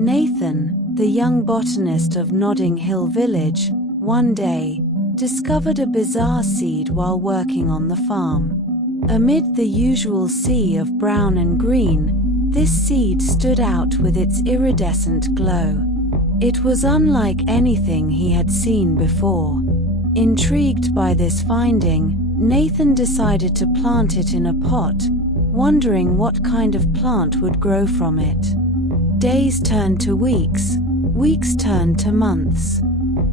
Nathan, the young botanist of Nodding Hill Village, one day discovered a bizarre seed while working on the farm. Amid the usual sea of brown and green, this seed stood out with its iridescent glow. It was unlike anything he had seen before. Intrigued by this finding, Nathan decided to plant it in a pot, wondering what kind of plant would grow from it. Days turned to weeks, weeks turned to months.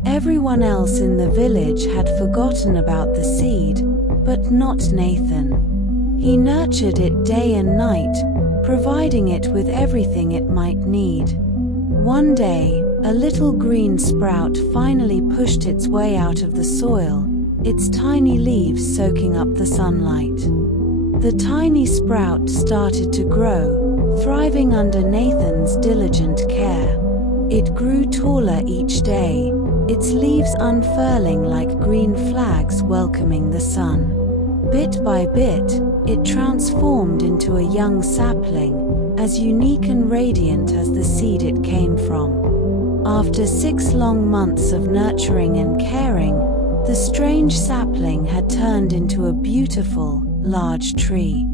Everyone else in the village had forgotten about the seed, but not Nathan. He nurtured it day and night, providing it with everything it might need. One day, a little green sprout finally pushed its way out of the soil, its tiny leaves soaking up the sunlight. The tiny sprout started to grow, thriving under Nathan's diligent care. It grew taller each day, its leaves unfurling like green flags welcoming the sun. Bit by bit, it transformed into a young sapling, as unique and radiant as the seed it came from. After 6 long months of nurturing and caring, the strange sapling had turned into a beautiful, large tree.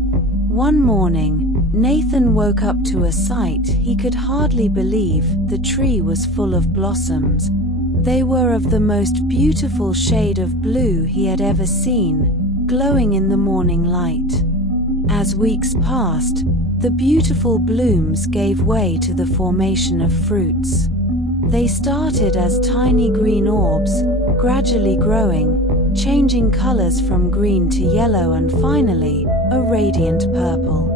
One morning, Nathan woke up to a sight he could hardly believe. The tree was full of blossoms. They were of the most beautiful shade of blue he had ever seen, glowing in the morning light. As weeks passed, the beautiful blooms gave way to the formation of fruits. They started as tiny green orbs, gradually growing, changing colors from green to yellow and finally, a radiant purple.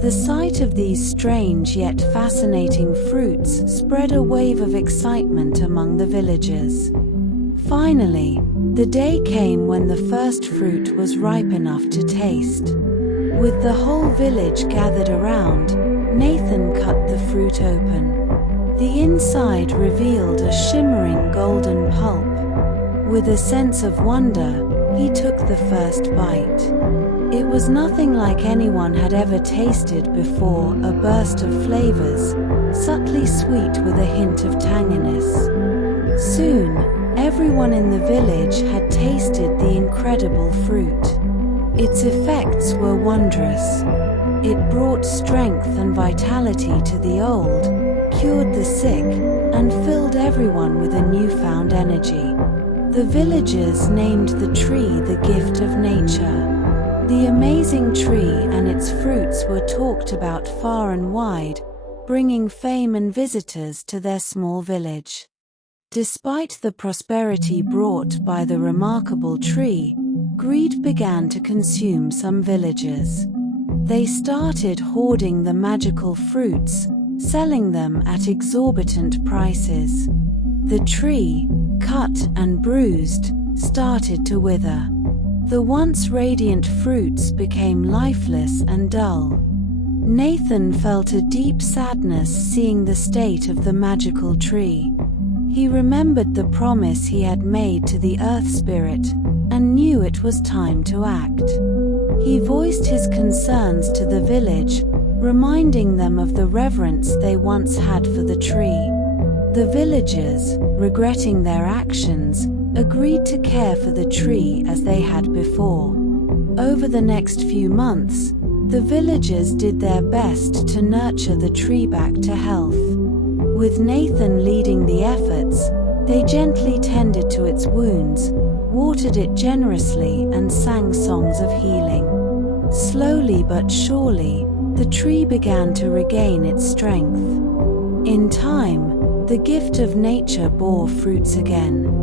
The sight of these strange yet fascinating fruits spread a wave of excitement among the villagers. Finally, the day came when the first fruit was ripe enough to taste. With the whole village gathered around, Nathan cut the fruit open. The inside revealed a shimmering golden pulp. With a sense of wonder, he took the first bite. It was nothing like anyone had ever tasted before, a burst of flavors, subtly sweet with a hint of tanginess. Soon, everyone in the village had tasted the incredible fruit. Its effects were wondrous. It brought strength and vitality to the old, cured the sick, and filled everyone with a newfound energy. The villagers named the tree the gift of nature. The amazing tree and its fruits were talked about far and wide, bringing fame and visitors to their small village. Despite the prosperity brought by the remarkable tree, greed began to consume some villagers. They started hoarding the magical fruits, selling them at exorbitant prices. The tree, cut and bruised, started to wither. The once radiant fruits became lifeless and dull. Nathan felt a deep sadness seeing the state of the magical tree. He remembered the promise he had made to the Earth Spirit, and knew it was time to act. He voiced his concerns to the village, reminding them of the reverence they once had for the tree. The villagers, regretting their actions, agreed to care for the tree as they had before. Over the next few months, the villagers did their best to nurture the tree back to health. With Nathan leading the efforts, they gently tended to its wounds, watered it generously, and sang songs of healing. Slowly but surely, the tree began to regain its strength. In time, the gift of nature bore fruits again.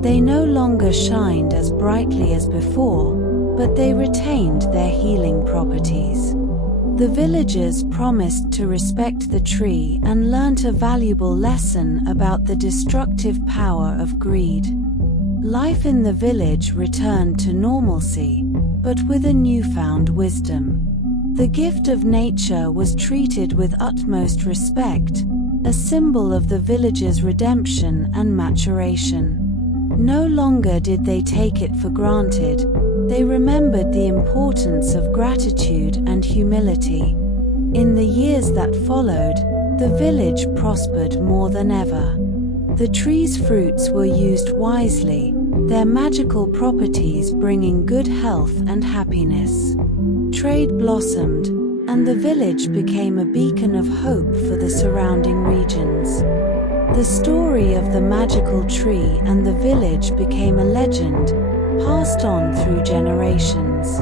They no longer shined as brightly as before, but they retained their healing properties. The villagers promised to respect the tree and learnt a valuable lesson about the destructive power of greed. Life in the village returned to normalcy, but with a newfound wisdom. The gift of nature was treated with utmost respect, a symbol of the village's redemption and maturation. No longer did they take it for granted, they remembered the importance of gratitude and humility. In the years that followed, the village prospered more than ever. The tree's fruits were used wisely, their magical properties bringing good health and happiness. Trade blossomed, and the village became a beacon of hope for the surrounding regions. The story of the magical tree and the village became a legend, passed on through generations.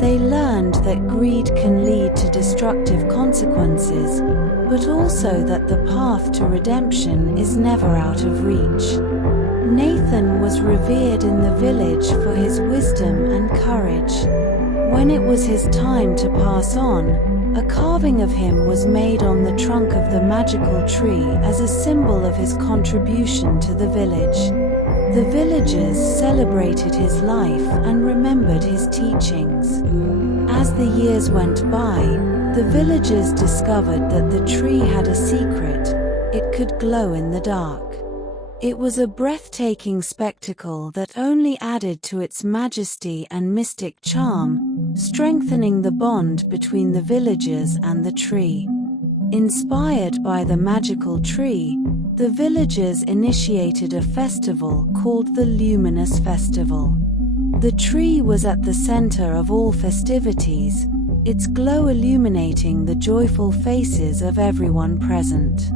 They learned that greed can lead to destructive consequences, but also that the path to redemption is never out of reach. Nathan was revered in the village for his wisdom and courage. When it was his time to pass on, a carving of him was made on the trunk of the magical tree as a symbol of his contribution to the village. The villagers celebrated his life and remembered his teachings. As the years went by, the villagers discovered that the tree had a secret: it could glow in the dark. It was a breathtaking spectacle that only added to its majesty and mystic charm, strengthening the bond between the villagers and the tree. Inspired by the magical tree, the villagers initiated a festival called the Luminous Festival. The tree was at the center of all festivities, its glow illuminating the joyful faces of everyone present.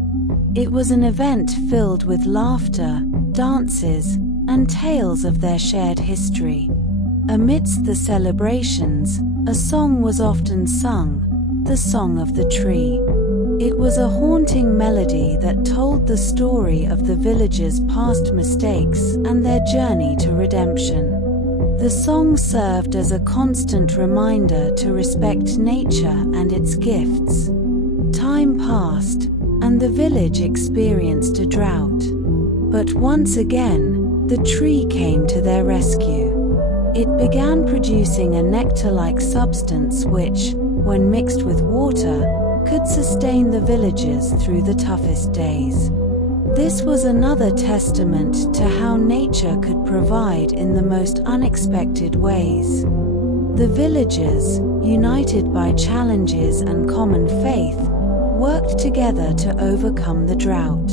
It was an event filled with laughter, dances, and tales of their shared history. Amidst the celebrations, a song was often sung, the Song of the Tree. It was a haunting melody that told the story of the villagers' past mistakes and their journey to redemption. The song served as a constant reminder to respect nature and its gifts. Time passed, and the village experienced a drought. But once again, the tree came to their rescue. It began producing a nectar-like substance which, when mixed with water, could sustain the villagers through the toughest days. This was another testament to how nature could provide in the most unexpected ways. The villagers, united by challenges and common faith, worked together to overcome the drought.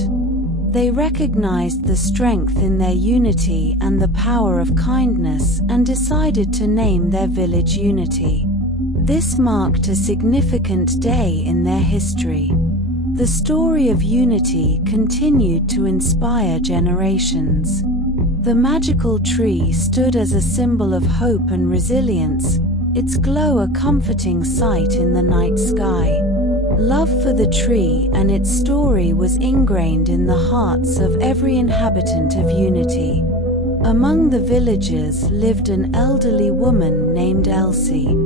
They recognized the strength in their unity and the power of kindness and decided to name their village Unity. This marked a significant day in their history. The story of unity continued to inspire generations. The magical tree stood as a symbol of hope and resilience, its glow a comforting sight in the night sky. Love for the tree and its story was ingrained in the hearts of every inhabitant of Unity. Among the villagers lived an elderly woman named Elsie.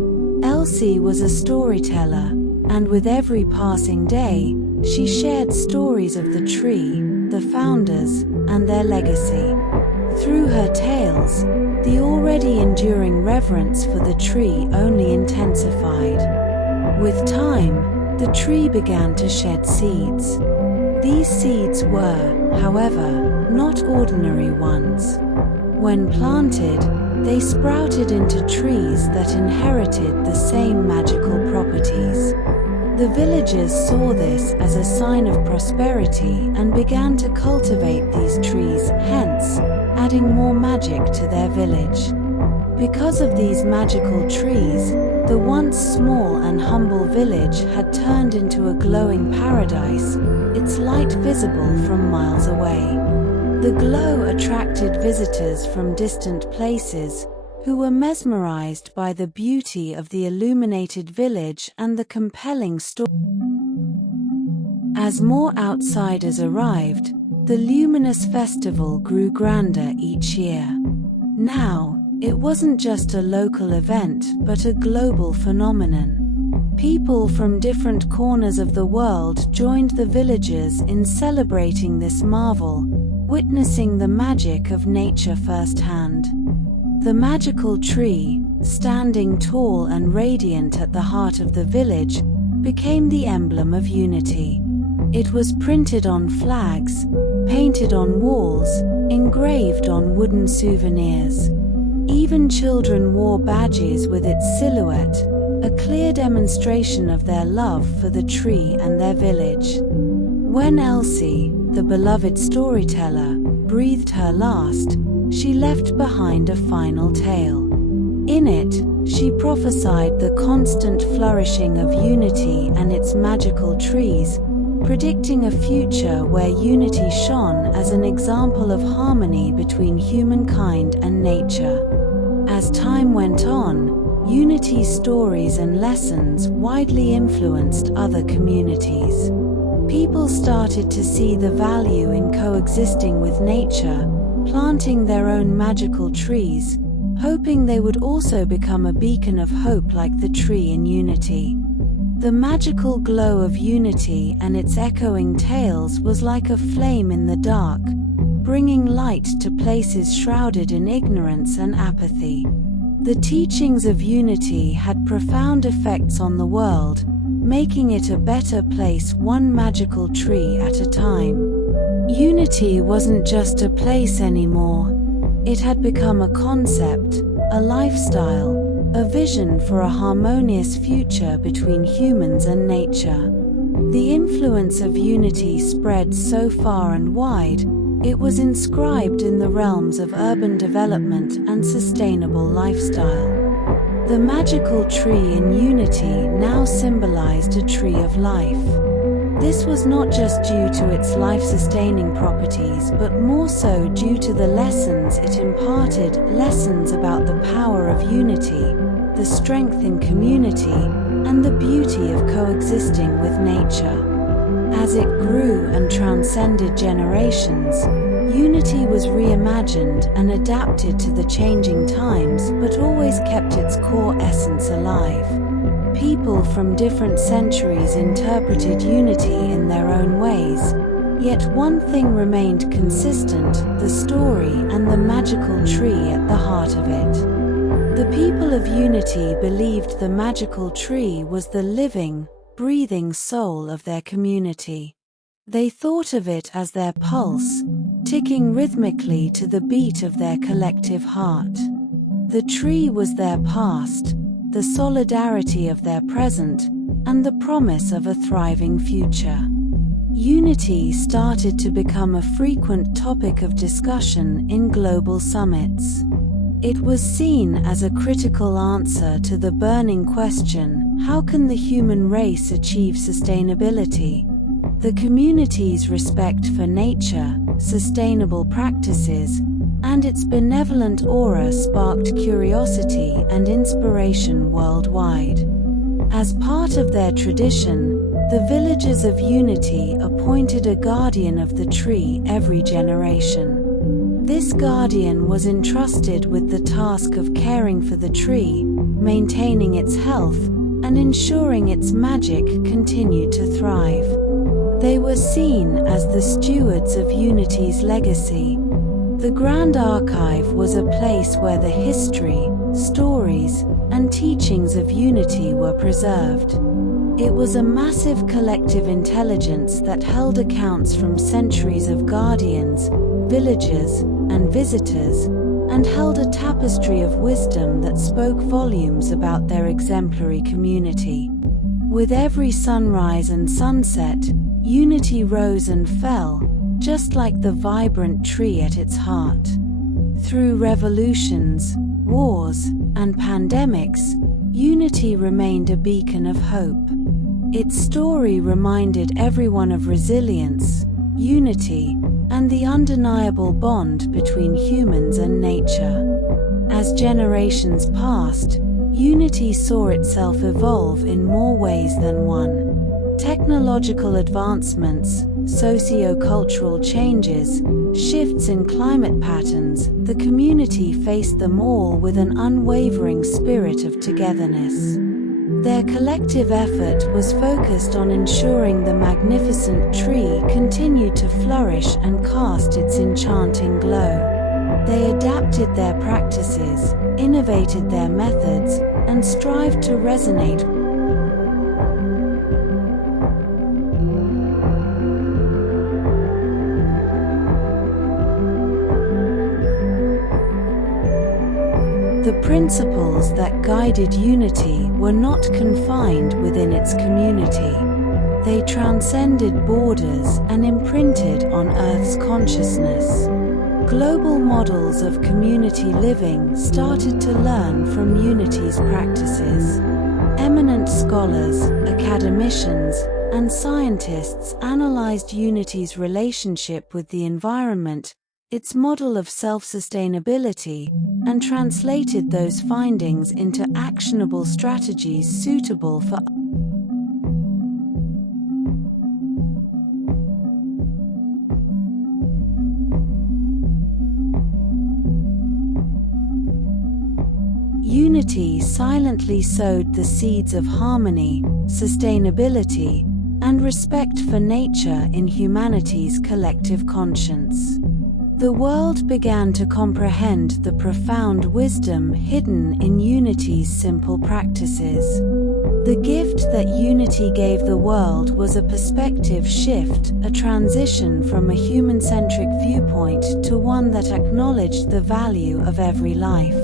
Elsie was a storyteller, and with every passing day, she shared stories of the tree, the founders, and their legacy. Through her tales, the already enduring reverence for the tree only intensified. With time, the tree began to shed seeds. These seeds were, however, not ordinary ones. When planted, they sprouted into trees that inherited the same magical properties. The villagers saw this as a sign of prosperity and began to cultivate these trees, hence, adding more magic to their village. Because of these magical trees, the once small and humble village had turned into a glowing paradise, its light visible from miles away. The glow attracted visitors from distant places, who were mesmerized by the beauty of the illuminated village and the compelling story. As more outsiders arrived, the Luminous Festival grew grander each year. Now, it wasn't just a local event but a global phenomenon. People from different corners of the world joined the villagers in celebrating this marvel, witnessing the magic of nature firsthand. The magical tree, standing tall and radiant at the heart of the village, became the emblem of unity. It was printed on flags, painted on walls, engraved on wooden souvenirs. Even children wore badges with its silhouette, a clear demonstration of their love for the tree and their village. When Elsie, the beloved storyteller, breathed her last, she left behind a final tale. In it, she prophesied the constant flourishing of unity and its magical trees, predicting a future where unity shone as an example of harmony between humankind and nature. As time went on, Unity's stories and lessons widely influenced other communities. People started to see the value in coexisting with nature, planting their own magical trees, hoping they would also become a beacon of hope like the tree in Unity. The magical glow of Unity and its echoing tales was like a flame in the dark, bringing light to places shrouded in ignorance and apathy. The teachings of Unity had profound effects on the world, making it a better place one magical tree at a time. Unity wasn't just a place anymore. It had become a concept, a lifestyle, a vision for a harmonious future between humans and nature. The influence of Unity spread so far and wide, it was inscribed in the realms of urban development and sustainable lifestyle. The magical tree in Unity now symbolized a tree of life. This was not just due to its life-sustaining properties but more so due to the lessons it imparted, lessons about the power of unity, the strength in community, and the beauty of coexisting with nature. As it grew and transcended generations, Unity was reimagined and adapted to the changing times but always kept its core essence alive. People from different centuries interpreted Unity in their own ways, yet one thing remained consistent: the story and the magical tree at the heart of it. The people of Unity believed the magical tree was the living, breathing soul of their community. They thought of it as their pulse, ticking rhythmically to the beat of their collective heart. The tree was their past, the solidarity of their present, and the promise of a thriving future. Unity started to become a frequent topic of discussion in global summits. It was seen as a critical answer to the burning question: how can the human race achieve sustainability? The community's respect for nature, sustainable practices, and its benevolent aura sparked curiosity and inspiration worldwide. As part of their tradition, the villagers of Unity appointed a guardian of the tree every generation. This guardian was entrusted with the task of caring for the tree, maintaining its health, and ensuring its magic continued to thrive. They were seen as the stewards of Unity's legacy. The Grand Archive was a place where the history, stories, and teachings of Unity were preserved. It was a massive collective intelligence that held accounts from centuries of guardians, villagers, and visitors, and held a tapestry of wisdom that spoke volumes about their exemplary community. With every sunrise and sunset, Unity rose and fell, just like the vibrant tree at its heart. Through revolutions, wars, and pandemics, Unity remained a beacon of hope. Its story reminded everyone of resilience, unity, and the undeniable bond between humans and nature. As generations passed, Unity saw itself evolve in more ways than one. Technological advancements, socio-cultural changes, shifts in climate patterns, the community faced them all with an unwavering spirit of togetherness. Their collective effort was focused on ensuring the magnificent tree continued to flourish and cast its enchanting glow. They adapted their practices, innovated their methods, and strived to resonate The principles that guided Unity were not confined within its community. They transcended borders and imprinted on Earth's consciousness. Global models of community living started to learn from Unity's practices. Eminent scholars, academicians, and scientists analyzed Unity's relationship with the environment, its model of self-sustainability, and translated those findings into actionable strategies suitable for Unity silently sowed the seeds of harmony, sustainability, and respect for nature in humanity's collective conscience. The world began to comprehend the profound wisdom hidden in Unity's simple practices. The gift that Unity gave the world was a perspective shift, a transition from a human-centric viewpoint to one that acknowledged the value of every life.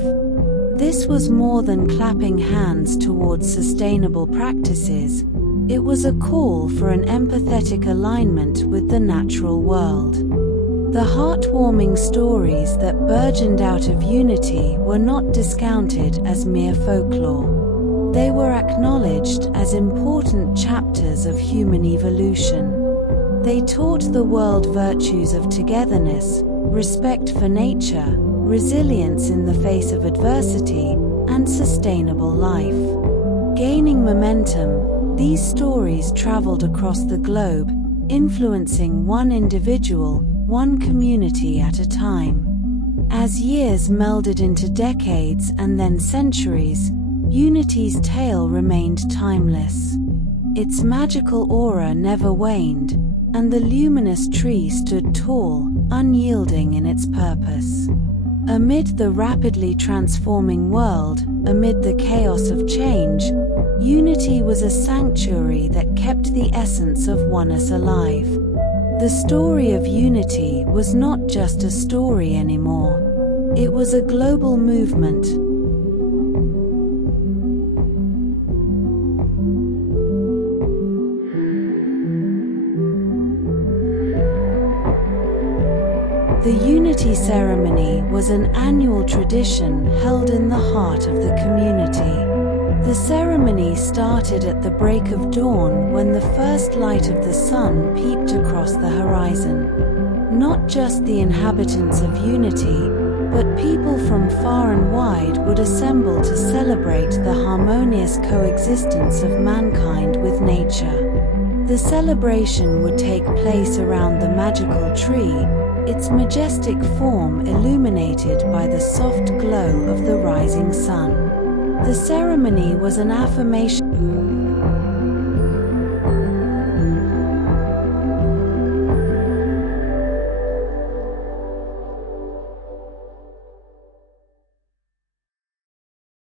This was more than clapping hands towards sustainable practices. It was a call for an empathetic alignment with the natural world. The heartwarming stories that burgeoned out of Unity were not discounted as mere folklore. They were acknowledged as important chapters of human evolution. They taught the world virtues of togetherness, respect for nature, resilience in the face of adversity, and sustainable life. Gaining momentum, these stories traveled across the globe, influencing one individual, one community at a time. As years melded into decades and then centuries, Unity's tale remained timeless. Its magical aura never waned, and the luminous tree stood tall, unyielding in its purpose. Amid the rapidly transforming world, amid the chaos of change, Unity was a sanctuary that kept the essence of oneness alive. The story of Unity was not just a story anymore. It was a global movement. The Unity ceremony was an annual tradition held in the heart of the community. The ceremony started at the break of dawn when the first light of the sun peeped across the horizon. Not just the inhabitants of Unity, but people from far and wide would assemble to celebrate the harmonious coexistence of mankind with nature. The celebration would take place around the magical tree, its majestic form illuminated by the soft glow of the rising sun. The ceremony was an affirmation.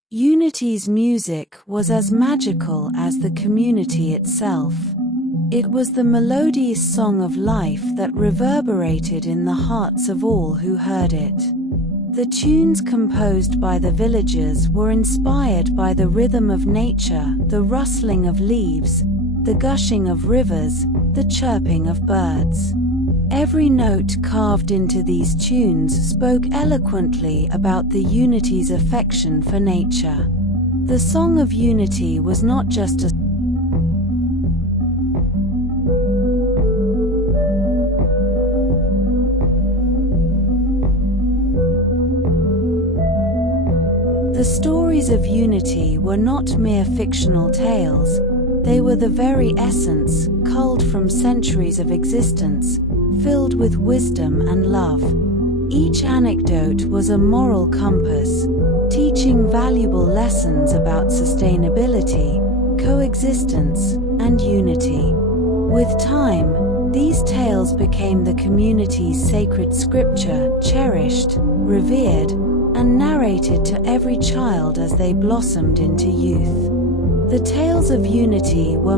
Unity's music was as magical as the community itself. It was the melodious song of life that reverberated in the hearts of all who heard it. The tunes composed by the villagers were inspired by the rhythm of nature, the rustling of leaves, the gushing of rivers, the chirping of birds. Every note carved into these tunes spoke eloquently about the Unity's affection for nature. The Song of Unity was not just a The stories of Unity were not mere fictional tales, they were the very essence, culled from centuries of existence, filled with wisdom and love. Each anecdote was a moral compass, teaching valuable lessons about sustainability, coexistence, and unity. With time, these tales became the community's sacred scripture, cherished, revered, and narrated to every child as they blossomed into youth. The tales of Unity were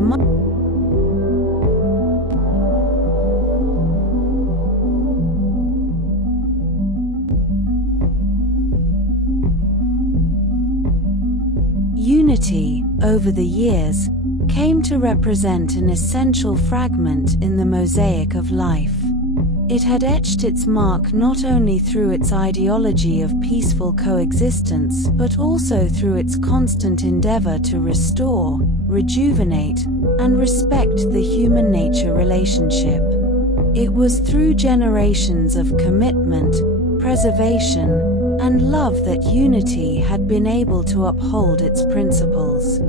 Unity, over the years, came to represent an essential fragment in the mosaic of life. It had etched its mark not only through its ideology of peaceful coexistence but also through its constant endeavor to restore, rejuvenate, and respect the human-nature relationship. It was through generations of commitment, preservation, and love that Unity had been able to uphold its principles.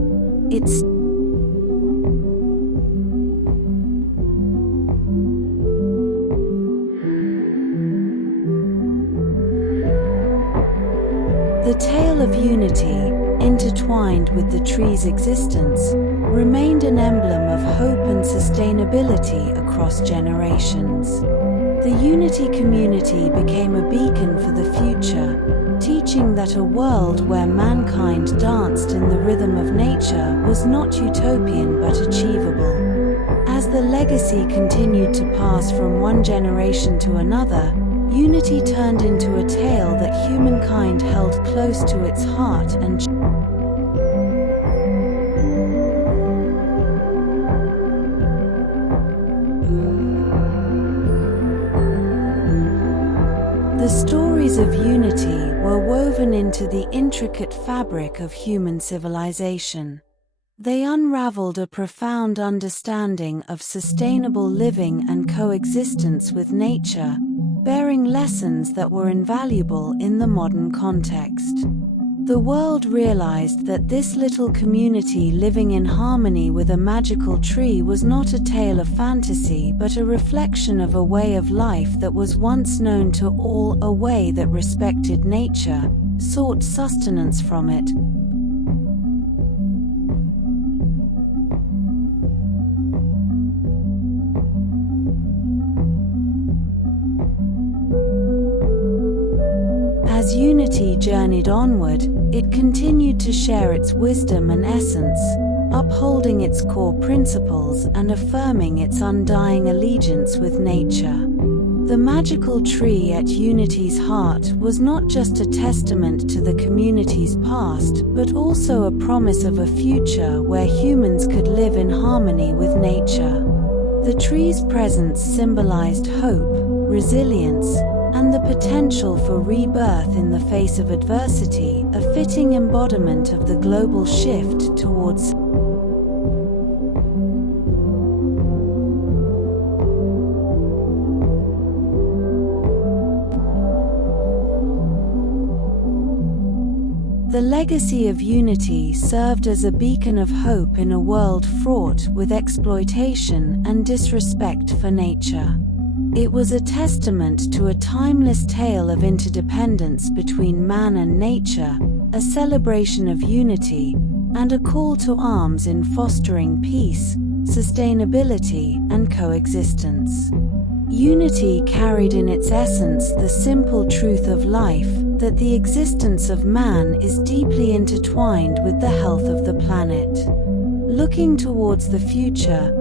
The tale of Unity, intertwined with the tree's existence, remained an emblem of hope and sustainability across generations. The Unity community became a beacon for the future, teaching that a world where mankind danced in the rhythm of nature was not utopian but achievable. As the legacy continued to pass from one generation to another, Unity turned into a tale that humankind held close to its heart and the stories of Unity were woven into the intricate fabric of human civilization. They unraveled a profound understanding of sustainable living and coexistence with nature, bearing lessons that were invaluable in the modern context. The world realized that this little community living in harmony with a magical tree was not a tale of fantasy but a reflection of a way of life that was once known to all, a way that respected nature, sought sustenance from it, As Unity journeyed onward, it continued to share its wisdom and essence, upholding its core principles and affirming its undying allegiance with nature. The magical tree at Unity's heart was not just a testament to the community's past, but also a promise of a future where humans could live in harmony with nature. The tree's presence symbolized hope, resilience, and the potential for rebirth in the face of adversity, a fitting embodiment of the global shift towards The legacy of Unity served as a beacon of hope in a world fraught with exploitation and disrespect for nature. It was a testament to a timeless tale of interdependence between man and nature, a celebration of unity, and a call to arms in fostering peace, sustainability, and coexistence. Unity carried in its essence the simple truth of life, that the existence of man is deeply intertwined with the health of the planet. Looking towards the future,